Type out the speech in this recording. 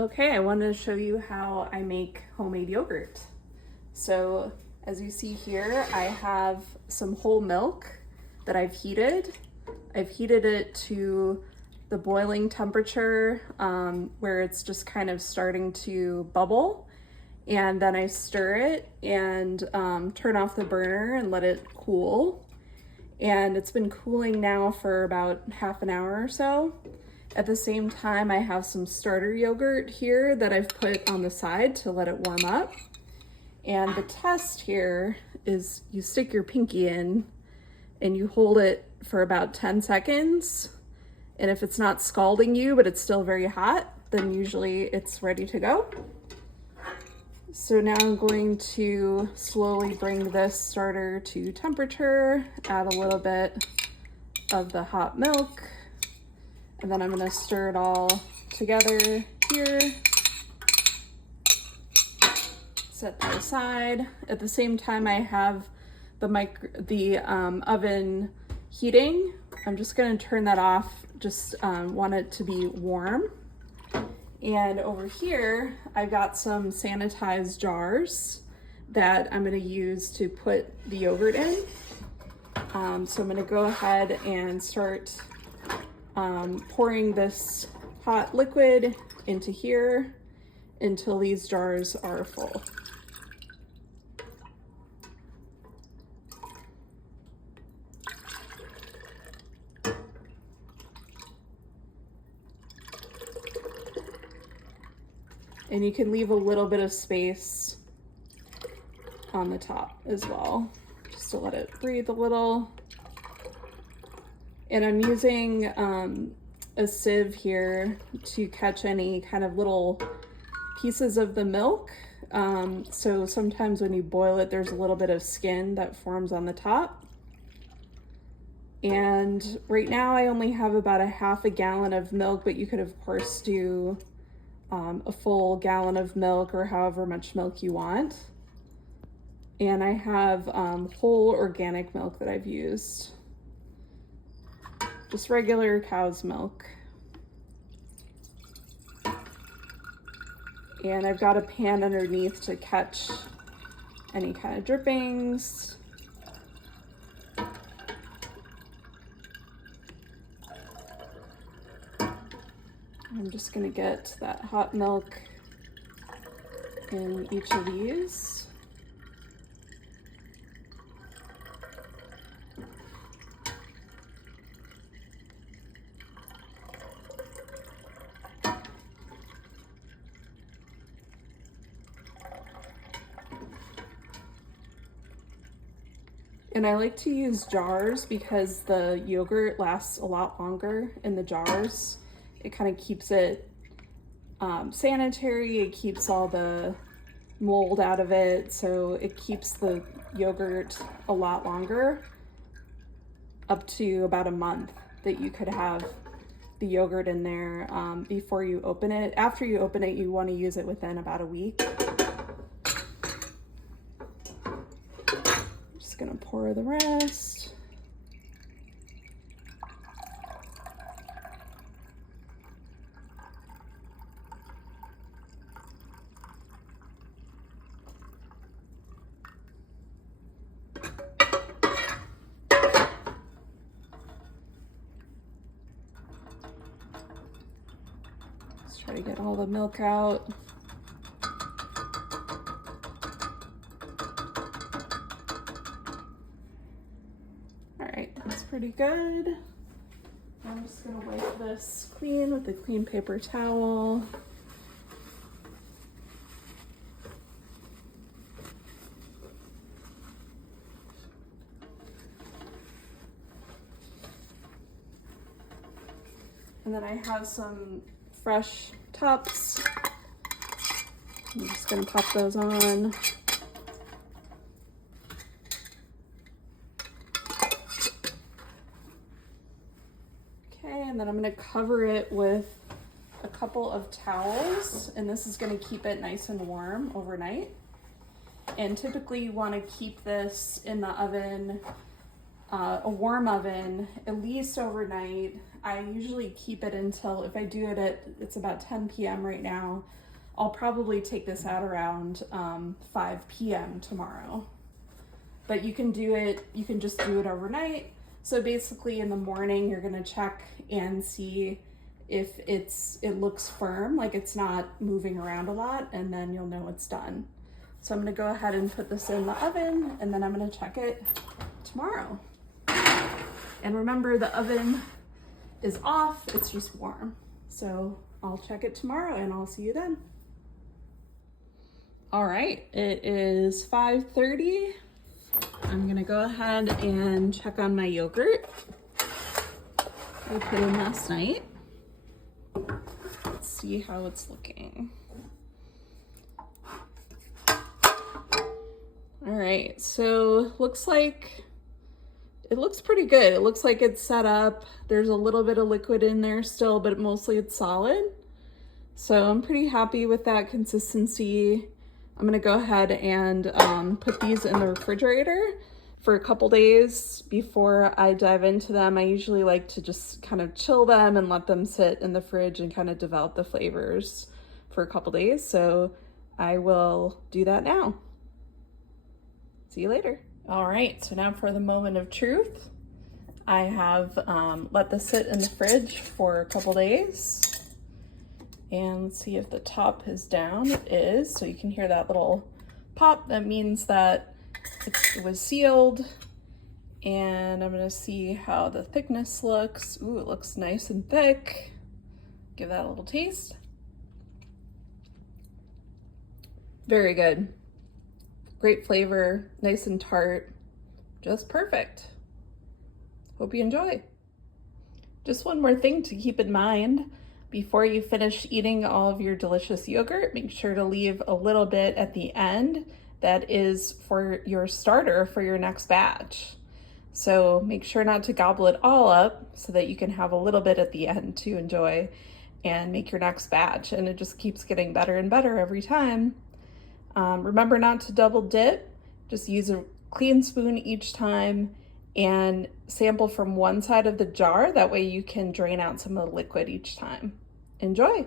Okay, I wanted to show you how I make homemade yogurt. So as you see here, I have some whole milk that I've heated. I've heated it to the boiling temperature where it's just kind of starting to bubble. And then I stir it and turn off the burner and let it cool. And it's been cooling now for about half an hour or so. At the same time, I have some starter yogurt here that I've put on the side to let it warm up. And the test here is you stick your pinky in and you hold it for about 10 seconds. And if it's not scalding you, but it's still very hot, then usually it's ready to go. So now I'm going to slowly bring this starter to temperature, add a little bit of the hot milk, and then I'm going to stir it all together here. Set that aside. At the same time, I have the oven heating. I'm just going to turn that off. Just want it to be warm. And over here, I've got some sanitized jars that I'm going to use to put the yogurt in. So I'm going to go ahead and start pouring this hot liquid into here until these jars are full. And you can leave a little bit of space on the top as well, just to let it breathe a little. And I'm using a sieve here to catch any kind of little pieces of the milk. So sometimes when you boil it, there's a little bit of skin that forms on the top. And right now I only have about a half a gallon of milk, but you could of course do a full gallon of milk or however much milk you want. And I have whole organic milk that I've used. Just regular cow's milk. And I've got a pan underneath to catch any kind of drippings. I'm just gonna get that hot milk in each of these. And I like to use jars because the yogurt lasts a lot longer in the jars. It kind of keeps it sanitary, it keeps all the mold out of it, so it keeps the yogurt a lot longer, up to about a month that you could have the yogurt in there before you open it. After you open it, you want to use it within about a week. Gonna pour the rest. Let's try to get all the milk out. That's pretty good. I'm just gonna wipe this clean with a clean paper towel. And then I have some fresh tops. I'm just gonna pop those on. And then I'm going to cover it with a couple of towels, and this is going to keep it nice and warm overnight. And typically you want to keep this in the oven, a warm oven, at least overnight. I usually keep it until, if I do it it's about 10 p.m. right now, I'll probably take this out around 5 p.m. tomorrow. But you can just do it overnight. So basically in the morning, you're gonna check and see if it looks firm, like it's not moving around a lot, and then you'll know it's done. So I'm gonna go ahead and put this in the oven, and then I'm gonna check it tomorrow. And remember, the oven is off, it's just warm. So I'll check it tomorrow and I'll see you then. All right, it is 5:30. I'm gonna go ahead and check on my yogurt I put in last night. Let's see how it's looking. All right, so it looks pretty good. It looks like it's set up. There's a little bit of liquid in there still, but mostly it's solid. So I'm pretty happy with that consistency. I'm gonna go ahead and put these in the refrigerator for a couple days before I dive into them. I usually like to just kind of chill them and let them sit in the fridge and kind of develop the flavors for a couple days. So I will do that now. See you later. All right, so now for the moment of truth. I have let this sit in the fridge for a couple days. And let's see if the top is down. It is, so you can hear that little pop. That means that it was sealed. And I'm gonna see how the thickness looks. Ooh, it looks nice and thick. Give that a little taste. Very good. Great flavor, nice and tart, just perfect. Hope you enjoy. Just one more thing to keep in mind. Before you finish eating all of your delicious yogurt, make sure to leave a little bit at the end that is for your starter for your next batch. So make sure not to gobble it all up so that you can have a little bit at the end to enjoy and make your next batch. And it just keeps getting better and better every time. Remember not to double dip, just use a clean spoon each time and sample from one side of the jar. That way you can drain out some of the liquid each time. Enjoy.